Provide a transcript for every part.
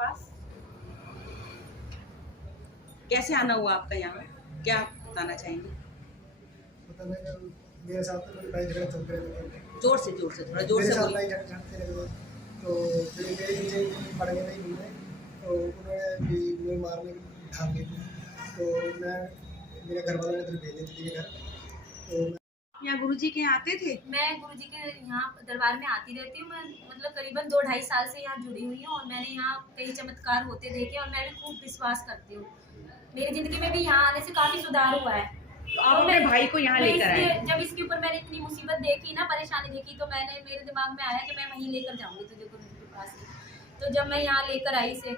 पास? कैसे आना हुआ आपका यहाँ? क्या बताना चाहेंगे? पता नहीं, मेरे साथ तो लड़ाई झगड़े चलते रहते थे। जोर से, थोड़ा जोर मेरे से साथ बोलिए। लड़ाई झगड़े चलते रहते थे। तो फिर मेरे नीचे पड़ गए थे घूमने, तो उन्होंने भी मुझे मारने की ठान ली थी। तो मैं मेरे घर वालों ने फिर भेजे थे मेरे घर। तो यहाँ गुरुजी के यहाँ आते थे? मैं गुरुजी के यहाँ दरबार में आती रहती हूँ। मैं मतलब करीबन 2-2.5 साल से यहाँ जुड़ी हुई हूँ और मैंने यहाँ कई चमत्कार होते देखे और मैं भी खूब विश्वास करती हूँ। मेरी जिंदगी में भी यहाँ आने से काफी सुधार हुआ है। तो आप अपने भाई को यहाँ लेकर आए? जब इसके ऊपर मैंने इतनी मुसीबत देखी ना, परेशानी देखी, तो मेरे दिमाग में आया कि मैं वहीं लेकर जाऊंगी तुझे गुरुजी के पास ही। तो जब मैं यहाँ लेकर आई इसे,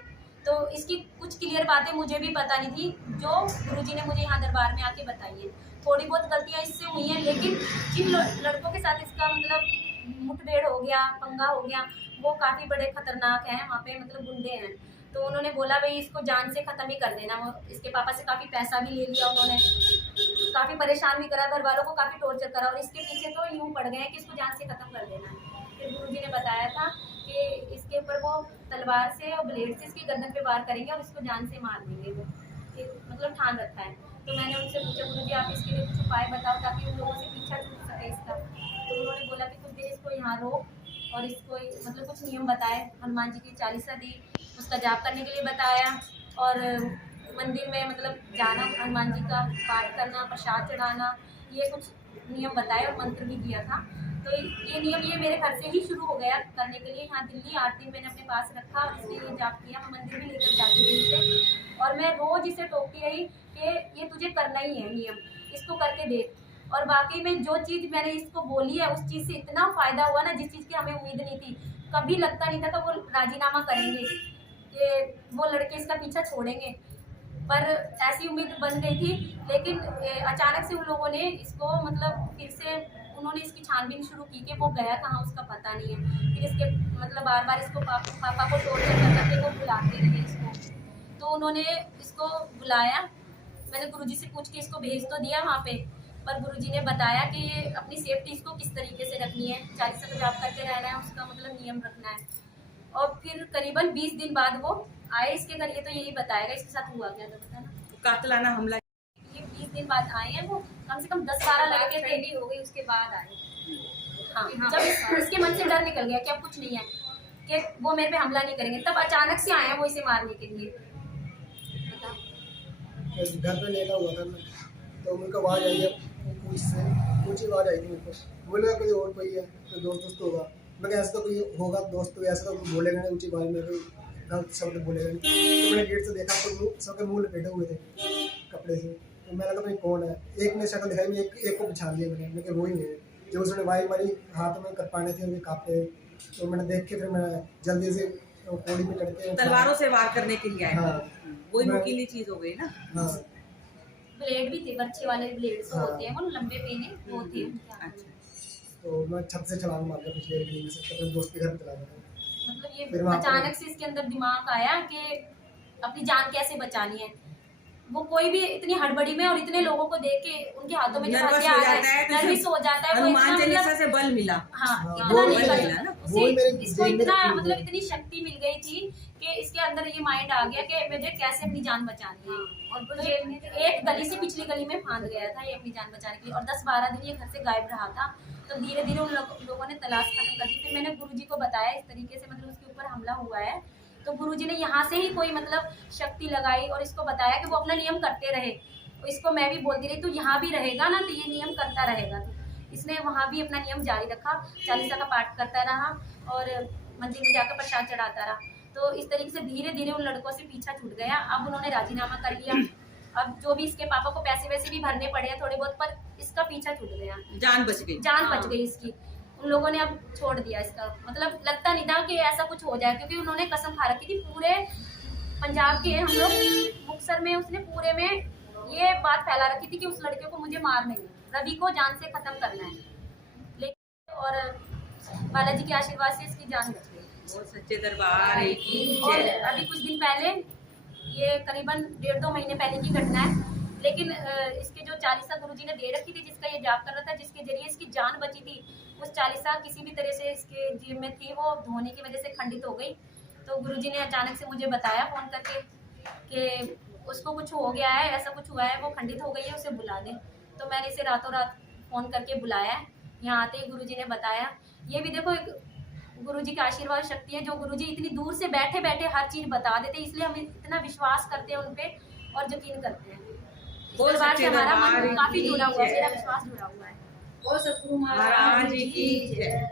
तो इसकी कुछ क्लियर बातें मुझे भी पता नहीं थी जो गुरुजी ने मुझे यहाँ दरबार में आके बताई है। थोड़ी बहुत गलतियाँ इससे हुई हैं, लेकिन जिन लड़कों के साथ इसका मतलब मुठभेड़ हो गया, पंगा हो गया, वो काफ़ी बड़े खतरनाक हैं। वहाँ पे मतलब गुंडे हैं। तो उन्होंने बोला भाई इसको जान से ख़त्म ही कर देना। वो इसके पापा से काफ़ी पैसा भी ले लिया उन्होंने, काफ़ी परेशान भी करा, घर वालों को काफ़ी टॉर्चर करा और इसके पीछे तो यूँ पड़ गए हैं कि इसको जान से ख़त्म कर देना है। फिर गुरुजी ने बताया था कि इसके ऊपर वो तलवार से और ब्लेड से इसकी गर्दन पे वार करेंगे और इसको जान से मार देंगे। वो मतलब ठान रखा है। तो मैंने उनसे पूछा गुरुजी आप इसके लिए कुछ उपाय बताओ ताकि उन लोगों से पीछा छूट सके इसका। तो उन्होंने बोला कि कुछ देर इसको यहाँ रोक और इसको मतलब कुछ नियम बताए, हनुमान जी की चालीसा दी, उसका जाप करने के लिए बताया और मंदिर में मतलब जाना, हनुमान जी का पाठ करना, प्रसाद चढ़ाना, ये कुछ नियम बताए और मंत्र भी दिया था। तो ये नियम ये मेरे घर से ही शुरू हो गया करने के लिए। यहाँ दिल्ली 8 दिन मैंने अपने पास रखा और इसने ये जाप किया। मैं मंदिर भी लेकर जाती रही इसे और मैं रोज इसे टोकती रही कि ये तुझे करना ही है नियम, इसको करके देख। और वाकई में जो चीज़ मैंने इसको बोली है उस चीज़ से इतना फ़ायदा हुआ ना, जिस चीज़ की हमें उम्मीद नहीं थी। कभी लगता नहीं था कि वो राजीनामा करेंगे, कि वो लड़के इसका पीछा छोड़ेंगे, पर ऐसी उम्मीद बन गई थी। लेकिन अचानक से उन लोगों ने इसको मतलब फिर से उन्होंने इसकी छानबीन शुरू की कि वो गया कहाँ उसका पता नहीं है। फिर इसके मतलब बार बार इसको पापा को टॉर्चर कर करके वो बुलाते रहे इसको। तो उन्होंने इसको बुलाया, मैंने गुरुजी से पूछ के इसको भेज तो दिया वहाँ पे, पर गुरुजी ने बताया कि अपनी सेफ्टी इसको किस तरीके से रखनी है, 40 का जाप करते रहना है, उसका मतलब नियम रखना है। और फिर करीबन 20 दिन बाद वो आए इसके घर। ये तो यही बताएगा इसके साथ हुआ क्या था, बताना। कातलाना हमला। ये 20 दिन बाद आए हैं। वो कम से कम 10-12 लड़के थे, हो गई उसके बाद आए। हाँ, जब इसके मन से डर निकल गया कि अब कुछ नहीं है, कि वो मेरे पे हमला नहीं करेंगे, तब अचानक से आए हैं वो इसे मारने के लिए। घर पे लेटा हुआ था मैं, तो उनका आवाज़ आई है, ऊँची आवाज़ आई थी मेरे को। बोला कोई और कोई है तो दोस्त होगा। मैं कहा ऐसा तो कोई होगा दोस्त, तो ऐसा तो कोई बोलेगा नहीं ऊँची आवाज़ में, कोई गलत शब्द बोलेगा नहीं। तो मैंने गेट से देखा तो सबके मुँह लपेटे हुए थे कपड़े से। तो मैंने कहा भाई कौन है? एक ने शक्ल दिखाई, एक को पहचान लिया मैंने कहा वो ही है। जो उसने वाई मारी हाथ में कर पाने थे, उनके कांपे। तो मैंने देख के फिर मैं जल्दी से पौड़ी में चढ़ के तलवारों से वार करने के लिए आए। हाँ, वही नुकीली चीज हो गई ना। हाँ, ब्लेड भी थे, बर्छे वाले ब्लेड से होते हैं वो लंबे पेने, वो थे उनके हाथ में। तो मैं छत से छलांग मार दिया पिछले गली में से, अपने दोस्त के घर पे चला गया। मतलब ये फिर वहाँ पे- अचानक से इसके अंदर दिमाग आया कि अपनी जान कैसे बचानी है। वो कोई भी इतनी हड़बड़ी में और इतने लोगों को देख के उनके हाथों में जब नर्वस हथियार हो जाता है, तो नर्वस हो जाता है। वो हनुमान इतना चालीसा मतलब से बल मिला। हाँ, हाँ, इतना वो नहीं मिला कर ना। उसे, वो मेरे इसको जेल में इतना रखी हुई मतलब है। इतनी शक्ति मिल गई थी कि इसके अंदर ये माइंड आ गया कि मुझे कैसे अपनी जान बचानी है। और तो एक गली से पिछली गली में फांद गया था ये अपनी जान बचाने के लिए, और 10-12 दिन ये घर से गायब रहा था। तो धीरे धीरे उन लोगों ने तलाश खत्म कर दी। फिर मैंने गुरुजी को बताया इस तरीके से मतलब उसके ऊपर हमला हुआ है। तो गुरुजी ने यहाँ से ही कोई मतलब शक्ति लगाई और इसको बताया कि वो अपना नियम करते रहे। इसको मैं भी बोलती रही, तो यहाँ भी रहेगा ना तो ये नियम करता रहेगा। तो इसने वहाँ भी अपना नियम जारी रखा, 40 का पाठ करता रहा और मंदिर में जाकर प्रसाद चढ़ाता रहा। तो इस तरीके से धीरे धीरे उन लड़कों से पीछा छूट गया। अब उन्होंने राजीनामा कर लिया। अब जो भी इसके पापा को पैसे वैसे भी भरने पड़े हैं थोड़े बहुत, पर इसका पीछा छूट गया, जान बच गई। जान बच गई इसकी। उन लोगों ने अब छोड़ दिया इसका, मतलब लगता नहीं था कि ऐसा कुछ हो जाए, क्योंकि उन्होंने कसम खा रखी थी। पूरे पंजाब के हम लोग मुक्तसर में, उसने पूरे में ये बात फैला रखी थी कि उस लड़के को मुझे मारना है, रवि को जान से खत्म करना है। लेकिन और बालाजी के आशीर्वाद से इसकी जान बच गई। बहुत सच्चे दरबार है की और जय। अभी कुछ दिन पहले, ये करीबन 1.5-2 महीने पहले की घटना है, लेकिन इसके जो 40 गुरुजी ने दे रखी थी, जिसका ये जाप कर रहा था, जिसके जरिए इसकी जान बची थी, उस 40 किसी भी तरह से इसके जीव में थी, वो धोने की वजह से खंडित हो गई। तो गुरुजी ने अचानक से मुझे बताया फ़ोन करके कि उसको कुछ हो गया है, ऐसा कुछ हुआ है, वो खंडित हो गई है, उसे बुला दें। तो मैंने इसे रातों रात फ़ोन करके बुलाया। यहाँ आते ही गुरुजी ने बताया। ये भी देखो एक गुरुजी का आशीर्वाद शक्ति है, जो गुरुजी इतनी दूर से बैठे बैठे हर चीज़ बता देते, इसलिए हम इतना विश्वास करते हैं उन पे और यकीन करते हैं। इस वो दरबार से सच्चे हमारा दरबार मन काफ़ी की जुड़ा हुआ है, जय। मेरा विश्वास जुड़ा हुआ है। वो सतगुरु महाराज जी की जय।